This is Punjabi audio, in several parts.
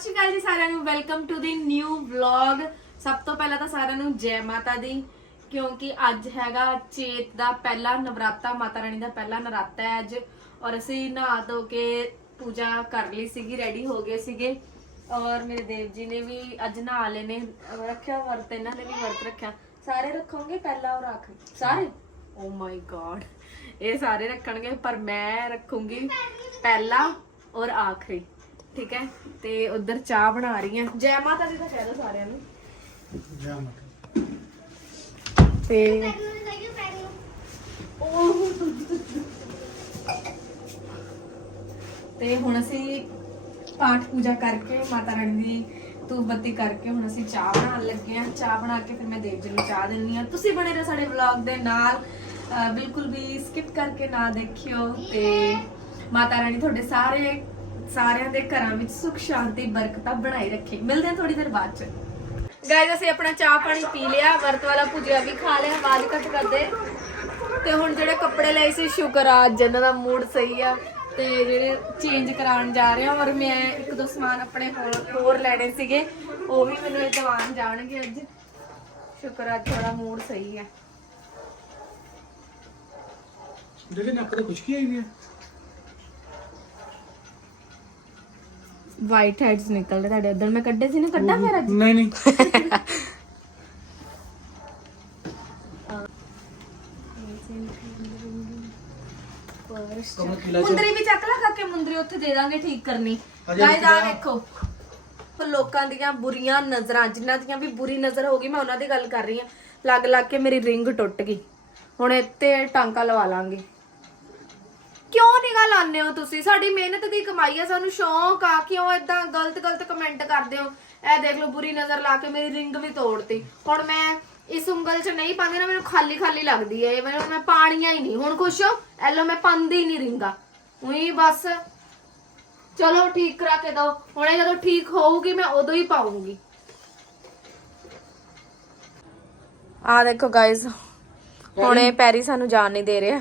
ਸਤਿ ਸ਼੍ਰੀ ਅਕਾਲ ਜੀ ਸਾਰਿਆਂ ਨੂੰ welcome to the new vlog ਸਭ ਤੋਂ ਪਹਿਲਾਂ ਤਾਂ ਸਾਰਿਆਂ ਨੂੰ ਜੈ ਮਾਤਾ ਦੀ, ਕਿਉਂਕਿ ਅੱਜ ਹੈਗਾ ਚੇਤ ਦਾ ਪਹਿਲਾ ਨਵਰਾਤਾ, ਮਾਤਾ ਰਾਣੀ ਦਾ ਪਹਿਲਾ ਨਰਾਤਾ ਹੈ ਅੱਜ। ਔਰ ਅਸੀਂ ਨਹਾ ਧੋ ਕੇ ਪੂਜਾ ਕਰ ਲਈ ਸੀਗੀ ਰੈਡੀ ਹੋ ਗਏ ਸੀਗੇ। ਔਰ ਮੇਰੇ ਦੇਵ ਜੀ ਨੇ ਵੀ ਅੱਜ ਨਹਾ ਲਏ ਨੇ ਰੱਖਿਆ ਵਰਤ, ਇਹਨਾਂ ਨੇ ਵੀ ਵਰਤ ਰੱਖਿਆ। ਸਾਰੇ ਰੱਖੋਗੇ ਪਹਿਲਾ ਔਰ ਆਖਰੀ ਸਾਰੇ? ਓ ਮਾਈ ਗॉड ਇਹ ਸਾਰੇ ਰੱਖਣਗੇ, ਪਰ ਮੈਂ ਰੱਖੂੰਗੀ ਪਹਿਲਾ ਔਰ ਆਖਰੀ। ਠੀਕ ਹੈ? ਤੇ ਉਧਰ ਚਾਹ ਬਣਾ ਰਹੀ ਹਾਂ। ਜੈ ਮਾਤਾ ਦੀ ਤਾਂ ਕਹਿ ਦੋ ਸਾਰਿਆਂ ਨੂੰ। ਤੇ ਤੇ ਹੁਣ ਅਸੀਂ ਪਾਠ ਪੂਜਾ ਕਰਕੇ ਮਾਤਾ ਰਾਣੀ ਦੀ ਧੂਪ ਬੱਤੀ ਕਰਕੇ ਹੁਣ ਅਸੀਂ ਚਾਹ ਬਣਾਉਣ ਲੱਗੇ ਹਾਂ। ਚਾਹ ਬਣਾ ਕੇ ਫਿਰ ਮੈਂ ਦੇਵ ਜੀ ਨੂੰ ਚਾਹ ਦਿੰਨੀ ਆ ਤੁਸੀਂ ਬਣੇ ਰਹੋ ਸਾਡੇ ਵਲੌਗ ਦੇ ਨਾਲ। ਅਹ ਬਿਲਕੁਲ ਵੀ ਸਕਿਪ ਕਰਕੇ ਨਾ ਦੇਖਿਓ। ਤੇ ਮਾਤਾ ਰਾਣੀ ਤੁਹਾਡੇ ਸਾਰੇ ਸਾਰਿਆਂ ਦੇ ਘਰਾਂ ਵਿੱਚ ਸੁੱਖ, ਸ਼ਾਂਤੀ, ਬਰਕਤਾਂ ਬਣਾਈ ਰੱਖੇ। ਮਿਲਦੇ ਹਾਂ ਥੋੜੀ ਦੇਰ ਬਾਅਦ ਚ। ਗਾਇਜ਼ ਅਸੀਂ ਆਪਣਾ ਚਾਹ ਪਾਣੀ ਪੀ ਲਿਆ, ਵਰਤ ਵਾਲਾ ਭੁਜਿਆ ਵੀ ਖਾ ਲਿਆ, ਆਵਾਜ਼ ਘੱਟ ਕਰਦੇ। ਤੇ ਹੁਣ ਜਿਹੜੇ ਕੱਪੜੇ ਲਏ ਸੀ ਸ਼ੁਕਰ ਆ ਅੱਜ ਦਾ ਮੂਡ ਸਹੀ ਆ, ਤੇ ਜਿਹੜੇ ਚੇਂਜ ਕਰਾਉਣ ਜਾ ਰਹੇ ਆ, ਔਰ ਮੈਂ ਇੱਕ ਦੋ ਸਮਾਨ ਆਪਣੇ ਹੋਰ ਹੋਰ ਲੈਣੇ ਸੀਗੇ, ਉਹ ਵੀ ਮੈਨੂੰ ਇਹ ਦੀਵਾਨ ਜਾਣਗੇ ਅੱਜ। ਸ਼ੁਕਰ ਆ ਥੋੜਾ ਮੂਡ ਸਹੀ ਆ। ਜਿਹੜੇ ਨੱਕ ਤੇ ਖੁਸ਼ਕੀ ਆਈ ਵੀ ਹੈ ਵਾਈਟ ਹੈਡਸ ਨਿਕਲਦੇ ਤੁਹਾਡੇ ਉਧਰ। ਮੈਂ ਕੱਢੇ ਸੀ ਨਾ ਕੱਢਾ ਫਿਰ ਅੱਜ? ਨਹੀਂ ਨਹੀਂ। ਮੁੰਦਰੀ ਵੀ ਚੱਕ ਲਾ ਕਾਕੇ ਮੁੰਦਰੀ ਉੱਥੇ ਦੇ ਦਾਂਗੇ ਠੀਕ ਕਰਨੀ। ਗਾਇਜ਼ ਆ। ਵੇਖੋ। ਪਰ ਲੋਕਾਂ ਦੀਆਂ ਬੁਰੀਆਂ ਨਜ਼ਰਾਂ ਜਿਨ੍ਹਾਂ ਦੀਆਂ ਵੀ ਬੁਰੀ ਨਜ਼ਰ ਹੋ ਗਈ ਮੈਂ ਉਹਨਾਂ ਦੀ ਗੱਲ ਕਰ ਰਹੀ ਹਾਂ। ਲੱਗ ਲੱਗ ਕੇ ਮੇਰੀ ਰਿੰਗ ਟੁੱਟ ਗਈ। ਹੁਣ ਇੱਥੇ ਟਾਂਕਾ ਲਵਾ ਲਾਂਗੇ। ਕਿਉਂ ਨਿਗਾ ਲਾਉਂਦੇ ਹੋ ਤੁਸੀਂ? ਸਾਡੀ ਮਿਹਨਤ ਦੀ ਕਮਾਈ ਆ ਸਾਨੂੰ ਸ਼ੌਂਕ ਆ ਕਿਉਂ ਇਦਾਂ ਗਲਤ ਗਲਤ ਕਮੈਂਟ ਕਰਦੇ ਹੋ? ਇਹ ਦੇਖ ਲਓ ਬੁਰੀ ਨਜ਼ਰ ਲਾ ਕੇ ਮੇਰੀ ਰਿੰਗ ਵੀ ਤੋੜਤੀ। ਹੁਣ ਮੈਂ ਇਸ ਉਂਗਲ 'ਚ ਨਹੀਂ ਪਾਉਂਦੀ ਨਾ ਮੈਨੂੰ ਖਾਲੀ ਖਾਲੀ ਲੱਗਦੀ ਹੈ ਇਹ। ਮੈਨੂੰ ਮੈਂ ਪਾਣੀਆਂ ਹੀ ਨਹੀਂ। ਹੁਣ ਖੁਸ਼ ਹੋ? ਐਲੋ ਮੈਂ ਪਾਉਂਦੀ ਨਹੀਂ ਰਿੰਗਾ ਉਹੀ ਬਸ। ਚਲੋ ਠੀਕ ਕਰਾ ਕੇ ਦੋ ਹੁਣ ਇਹ ਜਦੋਂ ਠੀਕ ਹੋਊਗੀ ਮੈਂ ਉਦੋਂ ਹੀ ਪਾਉਂਗੀ। ਆ ਦੇਖੋ ਗਾਇਜ਼ ਹੁਣ ਇਹ ਪੈਰੀ ਸਾਨੂੰ ਜਾਣ ਨਹੀਂ ਦੇ ਰਿਹਾ।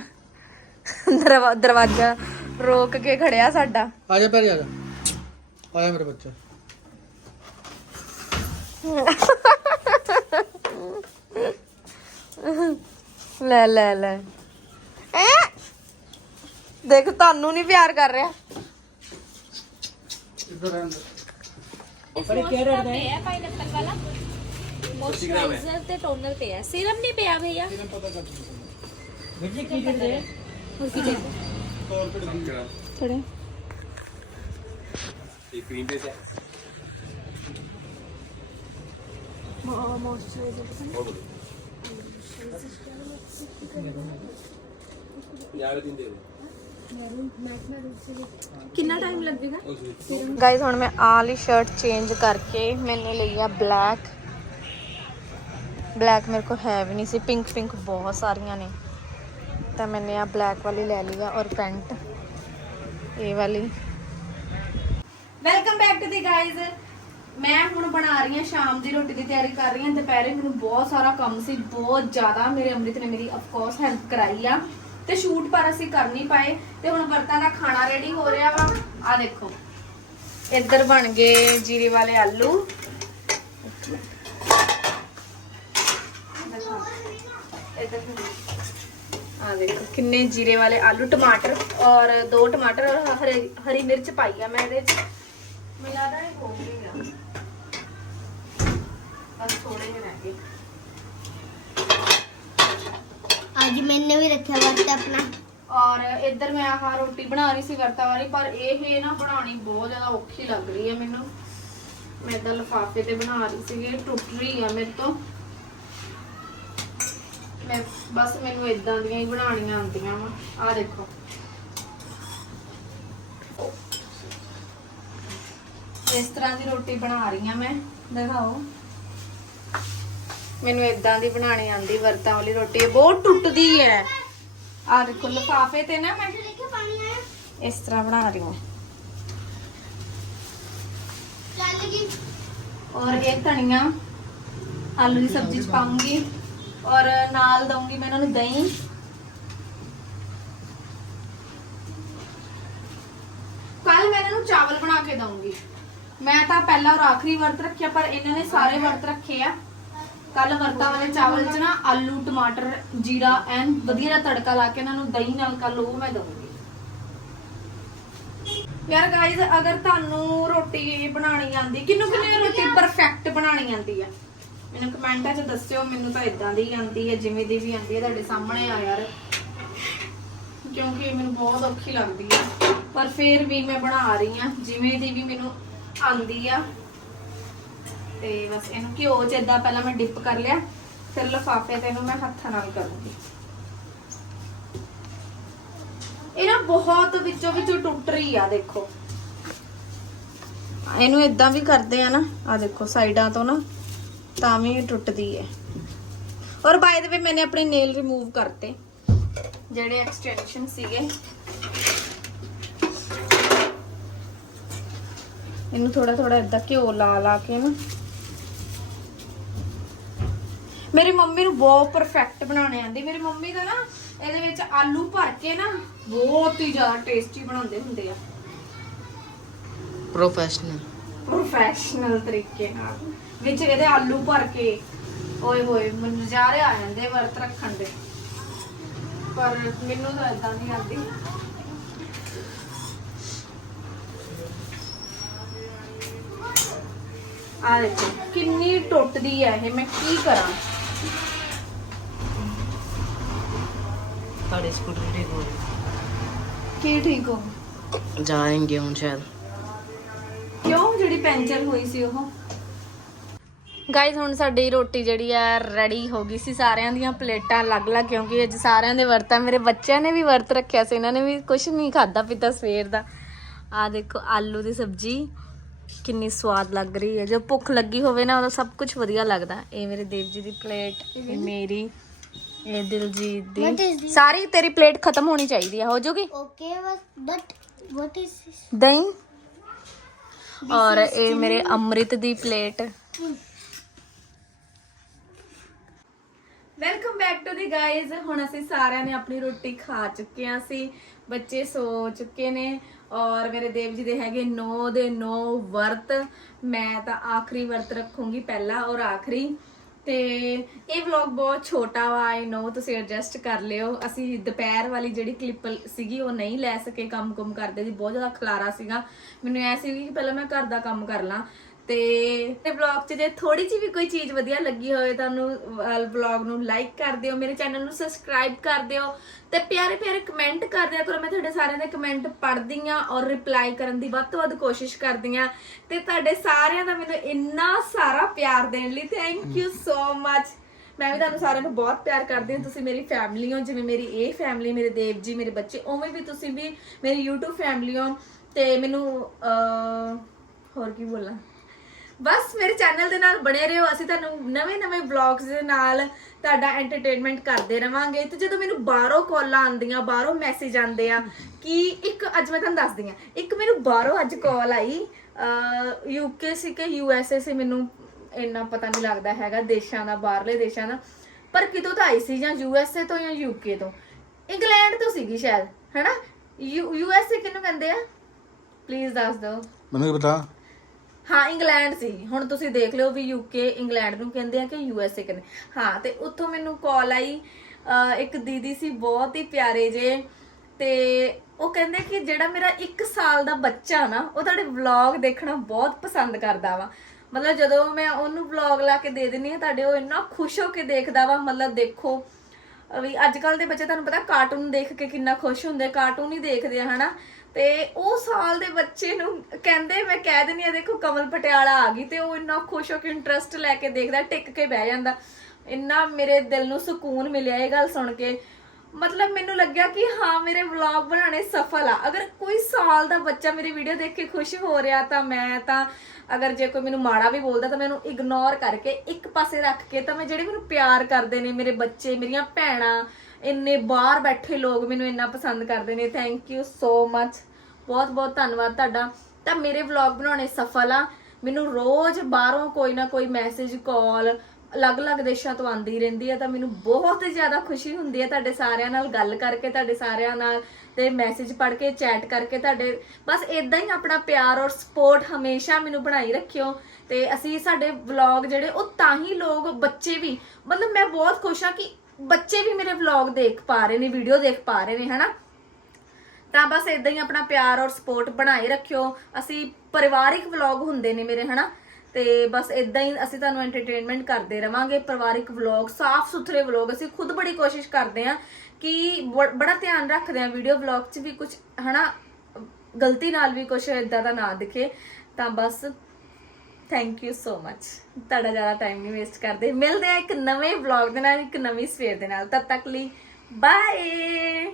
ਦਰਵਾ- ਦਰਵਾਜ਼ਾ ਰੋਕ ਕੇ ਖੜਿਆ ਸਾਡਾ। ਆ ਜਾ ਪੈਰ ਆ ਜਾ। ਆ ਜਾ ਮੇਰੇ ਬੱਚਾ। ਲੈ ਲੈ ਲੈ। ਐ! ਦੇਖ ਤੁਹਾਨੂੰ ਨਹੀਂ ਪਿਆਰ ਕਰ ਰਿਹਾ। ਇੱਧਰ ਅੰਦਰ ਮੋਇਸਚਰਾਈਜ਼ਰ ਤੇ ਟੋਨਰ ਪਿਆ। ਸੀਰਮ ਨਹੀਂ ਪਿਆ ਭਈਆ। ਹੋਰ ਕੀ ਚਾਹੀਦਾ ਥੋੜੇ ਇਹ ਕਰੀਮ ਬੇਸ ਹੈ ਯਾਰ ਦਿਨ ਦੇ ਦੇ ਕਿੰਨਾ ਟਾਈਮ ਲੱਗੇਗਾ ਗਾਇਜ਼ ਹੁਣ ਮੈਂ ਆਹ ਵਾਲੀ ਸ਼ਰਟ ਚੇਂਜ ਕਰਕੇ ਮੈंने ਲਈ ਆ ਬਲੈਕ ਬਲੈਕ ਮੇਰੇ ਕੋਲ ਹੈ ਵੀ ਨਹੀਂ ਸੀ ਪਿੰਕ ਪਿੰਕ ਬਹੁਤ ਸਾਰੀਆਂ ਨੇ ਤਾਂ ਮੈंने ਆ ਬਲੈਕ ਵਾਲੀ ਲੈ ਲਈ ਆ ਔਰ ਪੈਂਟ। ਇਹ welcome back to the guys ਮੈਂ ਹੁਣ ਬਣਾ ਰਹੀ ਹਾਂ, ਸ਼ਾਮ ਦੀ ਰੋਟੀ ਦੀ ਤਿਆਰੀ ਕਰ ਰਹੀ ਹਾਂ। ਦੁਪਹਿਰੇ ਮੈਨੂੰ ਬਹੁਤ ਸਾਰਾ ਕੰਮ ਸੀ, ਬਹੁਤ ਜ਼ਿਆਦਾ। ਮੇਰੇ ਅੰਮ੍ਰਿਤ ਨੇ ਮੇਰੀ ਆਫ ਕੋਰਸ ਹੈਲਪ ਕਰਾਈ ਆ। ਤੇ ਸ਼ੂਟ ਪਰ ਅਸੀਂ ਕਰ ਨਹੀਂ ਪਾਏ। ਤੇ ਹੁਣ ਵਰਤਾਂ ਦਾ ਖਾਣਾ ਰੈਡੀ ਹੋ ਰਿਹਾ ਵਾ। ਆ ਦੇਖੋ। ਇੱਧਰ ਬਣ ਗਏ ਜੀਰੇ ਵਾਲੇ ਆਲੂ। ਇੱਧਰ। ਆ ਦੇਖੋ ਕਿੰਨੇ ਜੀਰੇ ਵਾਲੇ ਆਲੂ ਟਮਾਟਰ ਔਰ ਦੋ ਟਮਾਟਰ ਔਰ ਹਰੀ ਹਰੀ ਮਿਰਚ ਪਾਈ ਆ ਮੈਂ ਇਹਦੇ ਚ ਮੈਨੂੰ ਲੱਗਦਾ ਇਹ ਹੋ ਗਈ ਬਸ ਥੋੜੇ ਜਿਹੇ ਰਹਿ ਗਏ। ਅੱਜ ਮੈंने ਵੀ ਰੱਖਿਆ ਵਰਤ ਆਪਣਾ। ਔਰ ਇੱਧਰ ਮੈਂ ਆਹ ਰੋਟੀ ਬਣਾ ਰਹੀ ਸੀ ਵਰਤਾ ਵਾਲੀ ਪਰ ਇਹ ਨਾ ਬਣਾਉਣੀ ਬਹੁਤ ਜ਼ਿਆਦਾ ਔਖੀ ਲੱਗ ਰਹੀ ਹੈ ਮੈਨੂੰ। ਮੈਂ ਤਾਂ ਲਫਾਫੇ ਤੇ ਬਣਾ ਰਹੀ ਸੀਗੀ ਟੁੱਟ ਰਹੀ ਆ ਮੇਰੇ ਤੋਂ। ਮੈਂ ਬਸ ਮੈਨੂੰ ਇਦਾਂ ਦੀਆਂ ਹੀ ਬਣਾਉਣੀਆਂ ਆਉਂਦੀਆਂ ਵਾ। ਆ ਦੇਖੋ। ਇਸ ਤਰ੍ਹਾਂ ਦੀ ਰੋਟੀ ਬਣਾ ਰਹੀ ਆ ਮੈਂ। ਦਿਖਾਓ। ਮੈਨੂੰ ਇਦਾਂ ਦੀ ਬਣਾਣੀ ਆਂਦੀ ਵਰਤਾਂ ਵਾਲੀ ਰੋਟੀ। ਇਹ ਬਹੁਤ ਟੁੱਟਦੀ ਹੈ। ਆ ਦੇਖੋ ਲਫਾਫੇ ਤੇ ਨਾ ਮੈਂ ਇਸ ਤਰ੍ਹਾਂ ਬਣਾ ਰਹੀ ਹਾਂ। ਔਰ ਇਹ ਧਨੀਆ ਆਲੂ ਦੀ ਸਬਜ਼ੀ ਚ ਪਾਉਂਗੀ। ਔਰ ਨਾਲ ਦਊਂਗੀ ਮੈਂ ਇਹਨਾਂ ਨੂੰ ਦਹੀਂ। ਕੱਲ ਮੈਂ ਇਹਨਾਂ ਨੂੰ ਚਾਵਲ ਬਣਾ ਕੇ ਦਊਂਗੀ। ਮੈਂ ਤਾਂ ਪਹਿਲਾ ਔਰ ਆਖਰੀ ਵਰਤ ਰੱਖਿਆ ਪਰ ਇਹਨਾਂ ਨੇ ਸਾਰੇ ਵਰਤ ਰੱਖੇ ਆ। ਕੱਲ ਵਰਤਾਂ ਵਾਲੇ ਚਾਵਲ 'ਚ ਨਾ ਆਲੂ, ਟਮਾਟਰ, ਜੀਰਾ, ਐਨ ਵਧੀਆ ਜਿਹਾ ਤੜਕਾ ਲਾ ਕੇ ਇਹਨਾਂ ਨੂੰ ਦਹੀਂ ਨਾਲ ਕੱਲ ਉਹ ਮੈਂ ਦਊਂਗੀ। ਯਾਰ ਗਾਇਜ਼ ਅਗਰ ਤੁਹਾਨੂੰ ਰੋਟੀ ਬਣਾਣੀ ਆਂਦੀ ਕਿੰਨੂੰ ਕਿੰਨੂੰ ਰੋਟੀ ਪਰਫੈਕਟ ਬਣਾਣੀ ਆਂਦੀ ਆ? ਮੈਨੂੰ ਕਮੈਂਟਾਂ 'ਚ ਦੱਸਿਓ, ਮੈਨੂੰ ਤਾਂ ਇਦਾਂ ਦੀ ਆਂਦੀ ਹੈ, ਜਿਵੇਂ ਦੀ ਵੀ ਆਂਦੀ ਹੈ, ਤੁਹਾਡੇ ਸਾਹਮਣੇ ਆ ਯਾਰ। ਕਿਉਂਕਿ ਇਹ ਮੈਨੂੰ ਬਹੁਤ ਔਖੀ ਲੱਗਦੀ ਆ। ਪਰ ਫਿਰ ਵੀ ਮੈਂ ਬਣਾ ਰਹੀ ਆ, ਜਿਵੇਂ ਦੀ ਵੀ ਮੈਨੂੰ ਆਂਦੀ ਆ। ਤੇ ਬਸ ਇਹਨੂੰ ਘਿਓ 'ਚ ਏਦਾਂ ਪਹਿਲਾਂ ਮੈਂ ਡਿਪ ਕਰ ਲਿਆ, ਫਿਰ ਲਫਾਫੇ ਤੇ ਇਹਨੂੰ ਮੈਂ ਹੱਥਾਂ ਨਾਲ ਕਰੂੰਗੀ। ਇਹ ਨਾ ਬਹੁਤ ਵਿੱਚੋਂ ਵਿੱਚੋਂ ਟੁੱਟ ਰਹੀ ਆ, ਦੇਖੋ। ਇਹਨੂੰ ਇਦਾਂ ਵੀ ਕਰਦੇ ਆ ਨਾ ਆ ਦੇਖੋ, ਸਾਈਡਾਂ ਤੋਂ ਨਾ ਤਾਂ ਵੀ ਟੁੱਟਦੀ ਹੈ। ਔਰ ਬਾਈ ਦ ਵੇ ਮੈਨੇ ਆਪਣੇ ਨੇਲ ਰਿਮੂਵ ਕਰਤੇ। ਜਿਹੜੇ ਐਕਸਟੈਂਸ਼ਨ ਸੀਗੇ। ਇਹਨੂੰ ਥੋੜਾ ਥੋੜਾ ਇਦਾਂ ਘਿਓ ਲਾ ਲਾ ਕੇ ਨਾ। ਮੇਰੀ ਮੰਮੀ ਨੂੰ ਬਹੁਤ ਪਰਫੈਕਟ ਬਣਾਉਣੇ ਆਂਦੀ ਮੇਰੀ ਮੰਮੀ ਦਾ ਨਾ ਇਹਦੇ ਵਿੱਚ ਆਲੂ ਭਰ ਕੇ ਨਾ ਬਹੁਤ ਹੀ ਜ਼ਿਆਦਾ ਟੇਸਟੀ ਬਣਾਉਂਦੇ ਹੁੰਦੇ ਆ। ਪ੍ਰੋਫੈਸ਼ਨਲ ਪ੍ਰੋਫੈਸ਼ਨਲ ਤਰੀਕੇ ਨਾਲ। ਵਿੱਚ ਇਹਦੇ ਆਲੂ ਭਰ ਕੇ ਓਏ ਹੋਏ ਨਜ਼ਾਰੇ ਆ ਜਾਂਦੇ ਵਰਤ ਰੱਖਣ ਦੇ। ਪਰ ਮੈਨੂੰ ਤਾਂ ਇਦਾਂ ਨਹੀਂ ਆਉਂਦੀ। ਆ ਦੇਖੋ ਕਿੰਨੀ ਟੁੱਟਦੀ ਹੈ ਇਹ ਮੈਂ ਕੀ ਕਰਾਂ? ਤੁਹਾਡੇ ਸਕੂਟਰ ਠੀਕ ਹੋ ਕੀ ਠੀਕ ਹੋ ਜਾਏਂਗੇ ਹੁਣ ਸ਼ਾਇਦ। ਕਿਉਂ ਜਿਹੜੀ ਪੈਂਚਰ ਹੋਈ ਸੀ ਉਹ? ਗਾਇਜ਼ ਹੁਣ ਸਾਡੀ ਰੋਟੀ ਜਿਹੜੀ ਆ ਰੈਡੀ ਹੋ ਗਈ ਸੀ ਸਾਰਿਆਂ ਦੀਆਂ ਪਲੇਟਾਂ ਅਲੱਗ-ਅਲੱਗ ਕਿਉਂਕਿ ਅੱਜ ਸਾਰਿਆਂ ਦੇ ਵਰਤ ਆ। ਮੇਰੇ ਬੱਚਿਆਂ ਨੇ ਵੀ ਵਰਤ ਰੱਖਿਆ ਸੀ ਇਹਨਾਂ ਨੇ ਵੀ ਕੁਝ ਨਹੀਂ ਖਾਦਾ ਪੀਤਾ ਸਵੇਰ ਦਾ। ਆ ਦੇਖੋ ਆਲੂ ਦੀ ਸਬਜ਼ੀ ਕਿੰਨੀ ਸਵਾਦ ਲੱਗ ਰਹੀ ਹੈ। ਜੋ ਭੁੱਖ ਲੱਗੀ ਹੋਵੇ ਨਾ ਉਹਦਾ ਸਭ ਕੁਝ ਵਧੀਆ ਲੱਗਦਾ। ਇਹ ਮੇਰੇ ਦੇਵ ਜੀ ਦੀ ਪਲੇਟ ਇਹ ਮੇਰੀ ਇਹ ਦਿਲਜੀਤ What is ਦੀ? ਸਾਰੀ ਤੇਰੀ ਪਲੇਟ ਖਤਮ ਹੋਣੀ ਚਾਹੀਦੀ ਹੈ ਹੋ but, but what is this? ਦਹੀਂ। ਔਰ ਇਹ ਮੇਰੇ ਅੰਮ੍ਰਿਤ ਦੀ plate welcome back to the guys ਹੁਣ ਅਸੀਂ ਸਾਰਿਆਂ ਨੇ ਆਪਣੀ ਰੋਟੀ ਖਾ ਚੁੱਕੇ ਹਾਂ ਸੀ ਬੱਚੇ ਸੋ ਚੁੱਕੇ ਨੇ ਔਰ ਮੇਰੇ ਦੇਵ ਜੀ ਦੇ ਹੈਗੇ 9 ਦੇ 9 ਵਰਤ। ਮੈਂ ਤਾਂ ਆਖਰੀ ਵਰਤ ਰੱਖੂੰਗੀ ਪਹਿਲਾ ਔਰ ਆਖਰੀ। ਤੇ ਇਹ ਵਲੌਗ ਬਹੁਤ ਛੋਟਾ ਵਾ ਆਈ ਨੋ ਤੁਸੀਂ ਐਡਜਸਟ ਕਰ ਲਿਓ। ਅਸੀਂ ਦੁਪਹਿਰ ਵਾਲੀ ਜਿਹੜੀ ਕਲਿੱਪ ਸੀਗੀ ਉਹ ਨਹੀਂ ਲੈ ਸਕੇ ਕੰਮ-ਕੁਮ ਕਰਦੇ ਸੀ। ਬਹੁਤ ਜ਼ਿਆਦਾ ਖਲਾਰਾ ਸੀਗਾ। ਮੈਨੂੰ ਐ ਸੀ ਕਿ ਪਹਿਲਾਂ ਮੈਂ ਘਰ ਦਾ ਕੰਮ ਕਰ ਲਾਂ। ਤੇ ਤੇ ਵਲੌਗ 'ਚ ਜੇ ਥੋੜੀ ਜਿਹੀ ਵੀ ਕੋਈ ਚੀਜ਼ ਵਧੀਆ ਲੱਗੀ ਹੋਵੇ ਤੁਹਾਨੂੰ ਵਲੌਗ ਨੂੰ ਲਾਈਕ ਕਰ ਦਿਓ ਮੇਰੇ ਚੈਨਲ ਨੂੰ ਸਬਸਕ੍ਰਾਈਬ ਕਰ ਦਿਓ ਤੇ ਪਿਆਰੇ ਪਿਆਰੇ ਕਮੈਂਟ ਕਰ ਦਿਆ ਕਰੋ। ਮੈਂ ਤੁਹਾਡੇ ਸਾਰਿਆਂ ਦੇ ਕਮੈਂਟ ਪੜ੍ਹਦੀ ਆ ਔਰ ਰਿਪਲਾਈ ਕਰਨ ਦੀ ਵੱਧ ਤੋਂ ਵੱਧ ਕੋਸ਼ਿਸ਼ ਕਰਦੀ ਆ ਤੇ ਤੁਹਾਡੇ ਸਾਰਿਆਂ ਦਾ ਮੈਨੂੰ ਇੰਨਾ ਸਾਰਾ ਪਿਆਰ ਦੇਣ ਲਈ ਥੈਂਕ ਯੂ ਸੋ ਮੱਚ ਮੈਂ ਵੀ ਤੁਹਾਨੂੰ ਸਾਰਿਆਂ ਨੂੰ ਬਹੁਤ ਪਿਆਰ ਕਰਦੀ ਹਾਂ। ਤੁਸੀਂ ਮੇਰੀ ਫੈਮਿਲੀ ਹੋ ਜਿਵੇਂ ਮੇਰੀ ਇਹ ਫੈਮਿਲੀ ਮੇਰੇ ਦੇਵ ਜੀ ਮੇਰੇ ਬੱਚੇ ਉਵੇਂ ਵੀ ਤੁਸੀਂ ਵੀ ਮੇਰੀ YouTube ਫੈਮਿਲੀ ਹੋ। ਤੇ ਮੈਨੂੰ ਹੋਰ ਕੀ ਬੋਲਾਂ? ਬਸ ਮੇਰੇ ਚੈਨਲ ਦੇ ਨਾਲ ਬਣੇ ਰਹੋ। ਅਸੀਂ ਤੁਹਾਨੂੰ ਨਵੇਂ-ਨਵੇਂ ਵਲੌਗਸ ਦੇ ਨਾਲ ਤੁਹਾਡਾ ਐਂਟਰਟੇਨਮੈਂਟ ਕਰਦੇ ਰਵਾਂਗੇ। ਤੇ ਜਦੋਂ ਮੈਨੂੰ ਬਾਹਰੋਂ ਕਾਲਾਂ ਆਉਂਦੀਆਂ, ਬਾਹਰੋਂ ਮੈਸੇਜ ਆਉਂਦੇ ਆ, ਕਿ ਇੱਕ ਅੱਜ ਮੈਂ ਤੁਹਾਨੂੰ ਦੱਸਦੀ ਆ ਇੱਕ ਮੈਨੂੰ ਬਾਹਰੋਂ ਅੱਜ ਕਾਲ ਆਈ। ਯੂਕੇ ਸੀ ਕਿ ਯੂਐਸਏ ਸੀ, ਮੈਨੂੰ ਇੰਨਾ ਪਤਾ ਨਹੀਂ ਲੱਗਦਾ ਹੈਗਾ, ਦੇਸ਼ਾਂ ਦਾ, ਬਾਹਰਲੇ ਦੇਸ਼ਾਂ ਦਾ। ਪਰ ਕਿਤੋਂ ਤਾਂ ਆਈ ਸੀ ਜਾਂ ਯੂਐਸਏ ਤੋਂ ਜਾਂ ਯੂਕੇ ਤੋਂ। ਇੰਗਲੈਂਡ ਤੋਂ ਸੀਗੀ ਸ਼ਾਇਦ, ਹੈਨਾ? ਯੂਐਸਏ ਕਿਹਨੂੰ ਕਹਿੰਦੇ ਆ? ਪਲੀਜ਼ ਦੱਸ ਦਿਓ। ਮੈਨੂੰ ਕੀ ਪਤਾ? ਹਾਂ, ਇੰਗਲੈਂਡ ਸੀ। ਹੁਣ ਤੁਸੀਂ ਦੇਖ ਲਿਓ ਵੀ ਯੂਕੇ ਇੰਗਲੈਂਡ ਨੂੰ ਕਹਿੰਦੇ ਆ ਕਿ ਯੂਐਸਏ ਕਹਿੰਦੇ। ਹਾਂ, ਤੇ ਉੱਥੋਂ ਮੈਨੂੰ ਕਾਲ ਆਈ ਇੱਕ ਦੀਦੀ ਸੀ, ਬਹੁਤ ਹੀ ਪਿਆਰੇ ਜੇ। ਤੇ ਉਹ ਕਹਿੰਦੇ ਕਿ ਜਿਹੜਾ ਮੇਰਾ 1 ਸਾਲ ਦਾ ਬੱਚਾ ਨਾ, ਉਹ ਤੁਹਾਡੇ ਵਲੌਗ ਦੇਖਣਾ ਬਹੁਤ ਪਸੰਦ ਕਰਦਾ ਵਾ। ਮਤਲਬ ਜਦੋਂ ਮੈਂ ਉਹਨੂੰ ਵਲੌਗ ਲਾ ਕੇ ਦੇ ਦਿੰਨੀ ਆ ਤੁਹਾਡੇ ਉਹ ਇੰਨਾ ਖੁਸ਼ ਹੋ ਕੇ ਦੇਖਦਾ ਵਾ, ਮਤਲਬ ਦੇਖੋ। ਵੀ ਅੱਜ ਕੱਲ ਦੇ ਬੱਚੇ ਤੁਹਾਨੂੰ ਪਤਾ ਕਾਰਟੂਨ ਦੇਖ ਕੇ ਕਿੰਨਾ ਖੁਸ਼ ਹੁੰਦੇ ਕਾਰਟੂਨ ਹੀ ਦੇਖਦੇ ਆ, ਹਨਾ? ਤੇ ਉਹ ਸਾਲ ਦੇ ਬੱਚੇ ਨੂੰ ਕਹਿੰਦੇ, ਮੈਂ ਕਹਿ ਦਿੰਨੀ ਆ ਦੇਖੋ, ਕਮਲ ਪਟਿਆਲਾ ਆ ਗਈ ਤੇ ਉਹ ਇੰਨਾ ਖੁਸ਼ ਹੋ ਕੇ ਇੰਟਰਸਟ ਲੈ ਕੇ ਦੇਖਦਾ, ਟਿਕ ਕੇ ਬਹਿ ਜਾਂਦਾ। ਇੰਨਾ ਮੇਰੇ ਦਿਲ ਨੂੰ ਸਕੂਨ ਮਿਲਿਆ ਇਹ ਗੱਲ ਸੁਣ ਕੇ। ਮਤਲਬ ਮੈਨੂੰ ਲੱਗਿਆ ਕਿ ਹਾਂ, ਮੇਰੇ ਵਲੌਗ ਬਣਾਉਣੇ ਸਫਲ ਆ। ਅਗਰ ਕੋਈ ਸਾਲ ਦਾ ਬੱਚਾ ਮੇਰੀ ਵੀਡੀਓ ਦੇਖ ਕੇ ਖੁਸ਼ ਹੋ ਰਿਹਾ ਤਾਂ ਮੈਂ ਤਾਂ ਅਗਰ ਜੇ ਕੋਈ ਮੈਨੂੰ ਮਾੜਾ ਵੀ ਬੋਲਦਾ ਤਾਂ ਮੈਂ ਉਹਨੂੰ ਇਗਨੋਰ ਕਰਕੇ ਇੱਕ ਪਾਸੇ ਰੱਖ ਕੇ ਤਾਂ ਮੈਂ ਜਿਹੜੇ ਮੈਨੂੰ ਪਿਆਰ ਕਰਦੇ ਨੇ, ਮੇਰੇ ਬੱਚੇ, ਮੇਰੀਆਂ ਭੈਣਾਂ, ਇੰਨੇ ਬਾਹਰ ਬੈਠੇ ਲੋਕ ਮੈਨੂੰ ਇੰਨਾ ਪਸੰਦ ਕਰਦੇ ਨੇ। ਥੈਂਕ ਯੂ ਸੋ ਮੱਚ ਬਹੁਤ ਬਹੁਤ ਧੰਨਵਾਦ ਤੁਹਾਡਾ। ਤਾਂ ਮੇਰੇ ਵਲੌਗ ਬਣਾਉਣੇ ਸਫਲ ਆ। ਮੈਨੂੰ ਰੋਜ਼ ਬਾਹਰੋਂ ਕੋਈ ਨਾ ਕੋਈ ਮੈਸੇਜ ਕਾਲ ਅਲੱਗ-ਅਲੱਗ ਦੇਸ਼ਾਂ ਤੋਂ ਆਉਂਦੀ ਰਹਿੰਦੀ ਹੈ ਤਾਂ ਮੈਨੂੰ ਬਹੁਤ ਜ਼ਿਆਦਾ ਖੁਸ਼ੀ ਹੁੰਦੀ ਹੈ ਤੁਹਾਡੇ ਸਾਰਿਆਂ ਨਾਲ ਗੱਲ ਕਰਕੇ, ਤੁਹਾਡੇ ਸਾਰਿਆਂ ਨਾਲ ਤੇ ਮੈਸੇਜ ਪੜ੍ਹ ਕੇ ਚੈਟ ਕਰਕੇ ਤੁਹਾਡੇ, ਬਸ ਇਦਾਂ ਹੀ ਆਪਣਾ ਪਿਆਰ ਔਰ ਸਪੋਰਟ ਹਮੇਸ਼ਾ ਮੈਨੂੰ ਬਣਾਈ ਰੱਖਿਓ। ਤੇ ਅਸੀਂ ਸਾਡੇ ਵਲੌਗ ਜਿਹੜੇ, ਉਹ ਤਾਂ ਹੀ ਲੋਕ, ਬੱਚੇ ਵੀ, ਮਤਲਬ ਮੈਂ ਬਹੁਤ ਖੁਸ਼ ਹਾਂ ਕਿ ਬੱਚੇ ਵੀ ਮੇਰੇ ਵਲੌਗ ਦੇਖ ਪਾ ਰਹੇ ਨੇ ਵੀਡੀਓ ਦੇਖ ਪਾ ਰਹੇ ਨੇ, ਹਨਾ? ਤਾਂ ਬਸ ਇਦਾਂ ਹੀ ਆਪਣਾ ਪਿਆਰ ਔਰ ਸਪੋਰਟ ਬਣਾਈ ਰੱਖਿਓ। ਅਸੀਂ ਪਰਿਵਾਰਿਕ ਵਲੌਗ ਹੁੰਦੇ ਨੇ ਮੇਰੇ, ਹਨਾ? ਤੇ ਬਸ ਇਦਾਂ ਹੀ ਅਸੀਂ ਤੁਹਾਨੂੰ ਐਂਟਰਟੇਨਮੈਂਟ ਕਰਦੇ ਰਵਾਂਗੇ, ਪਰਿਵਾਰਿਕ ਵਲੌਗ ਸਾਫ਼ ਸੁਥਰੇ ਵਲੌਗ ਅਸੀਂ ਖੁਦ ਬੜੀ ਕੋਸ਼ਿਸ਼ ਕਰਦੇ ਹਾਂ ਕਿ ਬੜਾ ਧਿਆਨ ਰੱਖਦੇ ਹਾਂ ਵੀਡੀਓ ਵਲੌਗ 'ਚ ਵੀ ਕੁਝ ਹਨਾ, ਗਲਤੀ ਨਾਲ ਵੀ ਕੁਝ ਇਦਾਂ ਦਾ ਨਾ ਦਿਖੇ। ਤਾਂ ਬਸ ਥੈਂਕ ਯੂ ਸੋ ਮੱਚ ਤੁਹਾਡਾ ਜ਼ਿਆਦਾ ਟਾਈਮ ਨਹੀਂ ਵੇਸਟ ਕਰਦੇ। ਮਿਲਦੇ ਆ ਇੱਕ ਨਵੇਂ ਵਲੌਗ ਦੇ ਨਾਲ, ਇੱਕ ਨਵੀਂ ਸਵੇਰ ਦੇ ਨਾਲ। ਤਦ ਤੱਕ ਲਈ ਬਾਏ